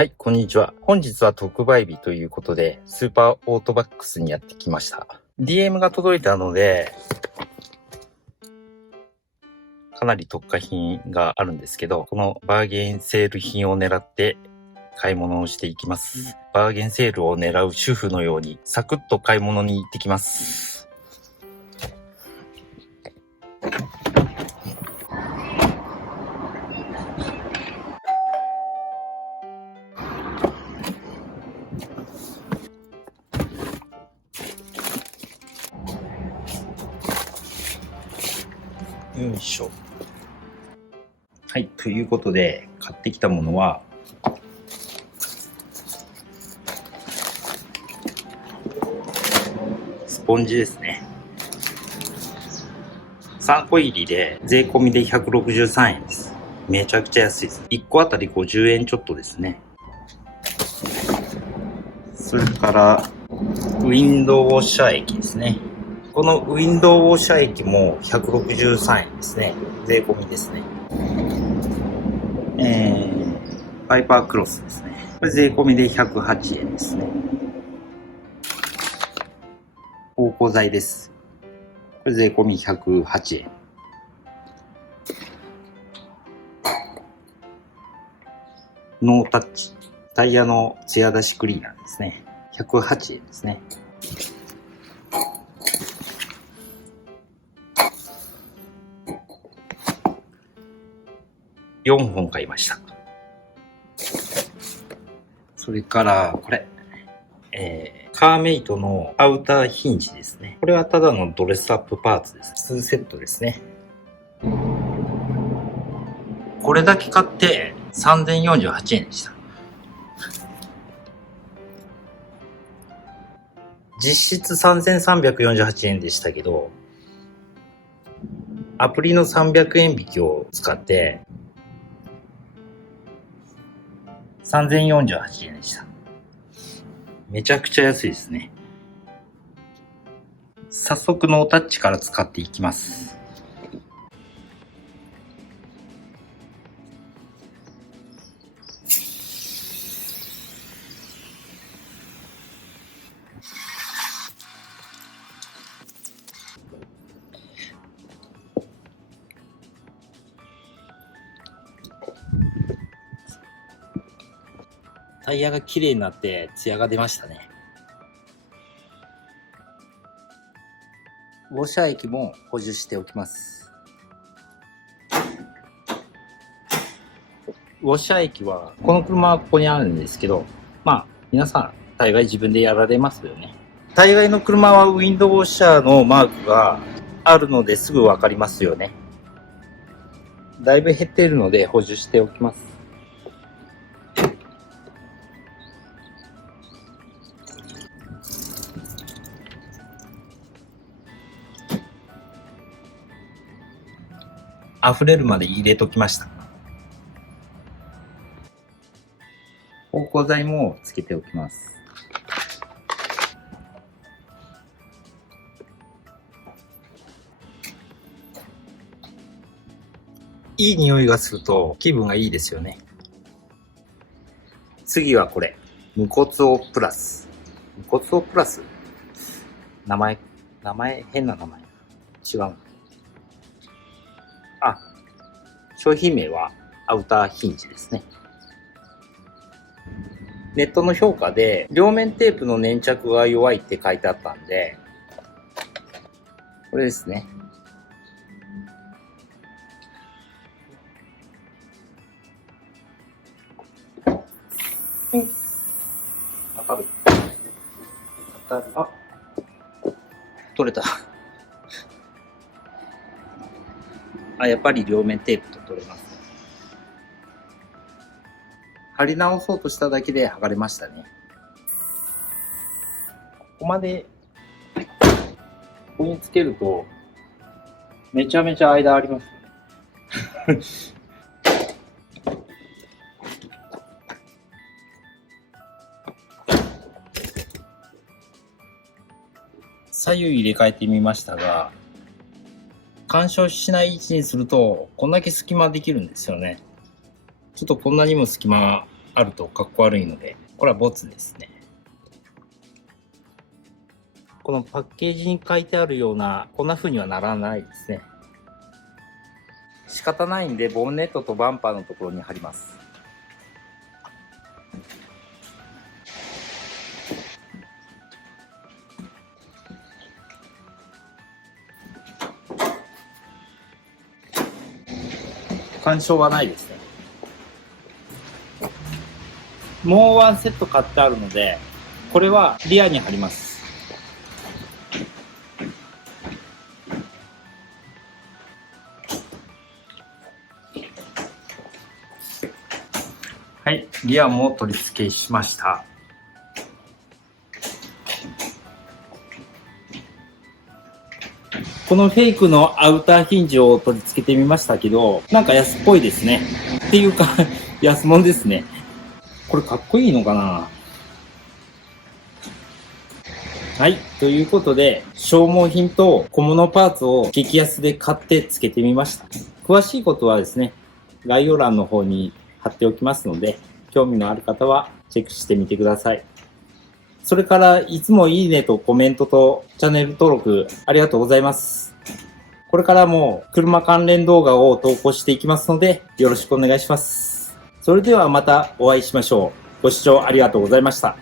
はい、こんにちは。本日は特売日ということで、スーパーオートバックスにやってきました。DM が届いたので、かなり特価品があるんですけど、このバーゲンセール品を狙って買い物をしていきます。バーゲンセールを狙う主婦のように、サクッと買い物に行ってきます。よいしょ。はい、ということで買ってきたものはスポンジですね。3個入りで税込みで163円です。めちゃくちゃ安いです。1個あたり50円ちょっとですね。それからウィンドウウォッシャー液ですね。このウィンドウウォッシャー液も163円ですね。税込みですね。パイパークロスですね。これ税込みで108円ですね。芳香剤です。これ税込み108円。ノータッチ。タイヤの艶出しクリーナーですね。108円ですね。4本買いました。それからこれ、カーメイトのアウターヒンジですね。これはただのドレスアップパーツです。2セットですね。これだけ買って3048円でした。実質3348円でしたけど、アプリの300円引きを使って3048円でした。めちゃくちゃ安いですね。早速ノータッチから使っていきます。タイヤが綺麗になってツヤが出ましたね。ウォッシャー液も補充しておきます。ウォッシャー液はこの車はここにあるんですけど、皆さん大概自分でやられますよね。大概の車はウィンドウウォッシャーのマークがあるのですぐわかりますよね。だいぶ減っているので補充しておきます。溢れるまで入れときました。芳香剤もつけておきます。いい匂いがすると気分がいいですよね。次はこれ、無骨オプラス。無骨オプラス、名前変な名前。違う。商品名はアウターヒンジですね。ネットの評価で両面テープの粘着が弱いって書いてあったんで、これですね。当たる。取れた。やっぱり両面テープと取れます。貼り直そうとしただけで剥がれましたね。ここまでここにつけるとめちゃめちゃ間ありますね。左右入れ替えてみましたが、干渉しない位置にするとこんだけ隙間できるんですよね。ちょっとこんなにも隙間あるとかっこ悪いので、これはボツですね。このパッケージに書いてあるような、こんな風にはならないですね。仕方ないんで、ボンネットとバンパーのところに貼ります。干渉はないですね。もうワンセット買ってあるので、これはリアに貼ります。はい、リアも取り付けしました。このフェイクのアウターヒンジを取り付けてみましたけど、なんか安っぽいですね。っていうか、安物ですね。これかっこいいのかな？はい。ということで、消耗品と小物パーツを激安で買って付けてみました。詳しいことはですね、概要欄の方に貼っておきますので、興味のある方はチェックしてみてください。それから、いつもいいねとコメントとチャンネル登録ありがとうございます。これからも車関連動画を投稿していきますので、よろしくお願いします。それではまたお会いしましょう。ご視聴ありがとうございました。